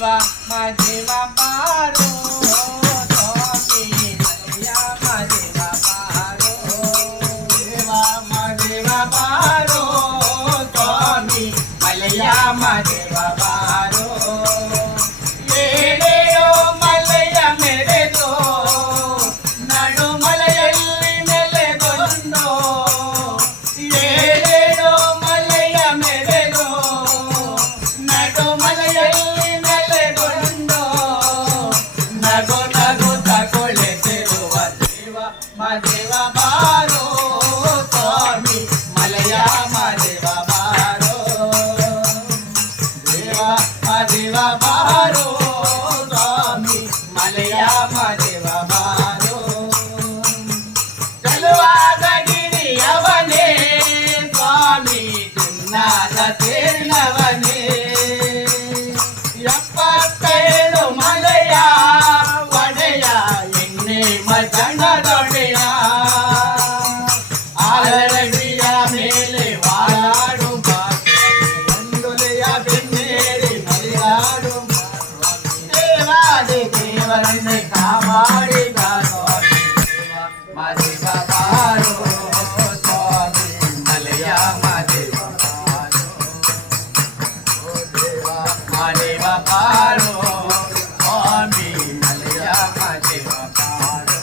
ಮಾದೇವ ಬಾರೋ ಸ್ವಾಮಿ ಮಲಯ ಮಾದೇವ ಬಾರೋ ದೇವ ಮಾದೇವ ಬಾರೋ ಸ್ವಾಮಿ ಮಲಯ ಮಾದೇವ ಬಾರೋ ಏಳೆಯೋ ಮಲಯ ಮೆರೆದೋ ನಡು ಮಲೆಯಲ್ಲಿ ನೆಲೆಗೊಂಡೋ ಏಳೆಯೋ ಮಲಯ ಮೆರೆದೋ ನಡು ಮಲೆಯಲ್ಲಿ ನೆಲೆಗೊಂಡೋ ನಗು ನಗು ತಗೊಳ್ಳೆತಿರುವ ದೇವ ಮಾದೇವ ಬಾರೋ ಸ್ವಾಮಿ ಮಲಯ ಮಾದೇವ ಬಾರೋ ದೇವ ಮಾದೇವ ಬಾರೋ ಸ್ವಾಮಿ ಮಲಯ ಮಾದೇವ ಬಾರೋ ಚಲುವಾದ ಗಿರಿಯವನೇ ಸ್ವಾಮಿ ಚಿನ್ನಾದ ತೇರಿನವನೇ 77 ಮಲೆಯ ಒಡೆಯ ಎಣ್ಣೆ ಮಜಣದೊಡೆಯ ಆಲರಡಿಯ ಮೇಲೆ ವಾಲಾಡು ಬಂಡುಲೆಯ ಬೆನ್ನೇರಿ ಮಲೆಯಾಡು ದೇವಾದಿ ದೇವರನ್ನೇ ಕಾಪಾಡಿದ ಮಾದೇವ ಬಾರೋ ಸ್ವಾಮಿ ಮಲಯ ಮಾದೇವ ಮಾದೇವ ಬಾರೋ ಸ್ವಾಮಿ ಮಲಯ ಮಾದೇವ ಬಾರೋ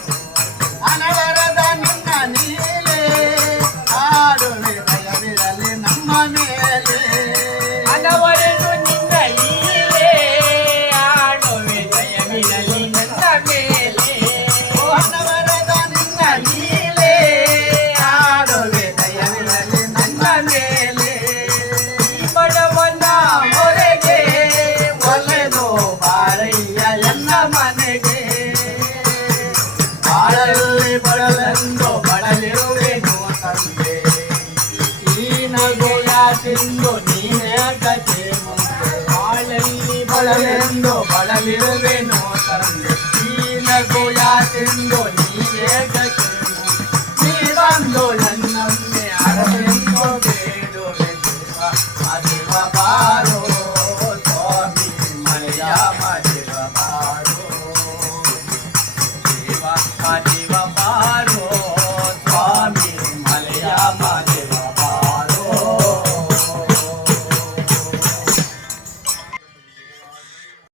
ಅನವರದ ನಿನ್ನ ನೀಲೆ ಆಡುವೆ ದಯವಿರಲಿ ನಮ್ಮ ಮೇಲೆ ಅನವರದು ನಿನ್ನ ಲೀಲೆ ಆಡುವೆ ದಯವಿರಲಿ ನನ್ನ ಮೇಲೆ ಅನವರದ ನಿನ್ನ ಲೀಲೆ ಆಡುವೆ ದಯವಿರಲಿ ನನ್ನ ಮೇಲೆ ಬಡವನ ಹೊರಗೆ ಒಲೆದು ಬಾರಯ್ಯ ಎಲ್ಲ ಮನೆಗೆ ಬಾಳಲ್ಲಿ ಬಡಲೆಂದು ಬಡಲಿರುವೆನು ತಂದೆ ಈ ನಗುಯ ತಿಂದು ನೀನೇ ಕಥೆ ಮುಂದೆ ಬಾಳಲ್ಲಿ ಬಡಲೆಂದು ಬಡಲಿರುವೆನು ತಂದೆ ಈ ನಗುಯ ತಿಂದು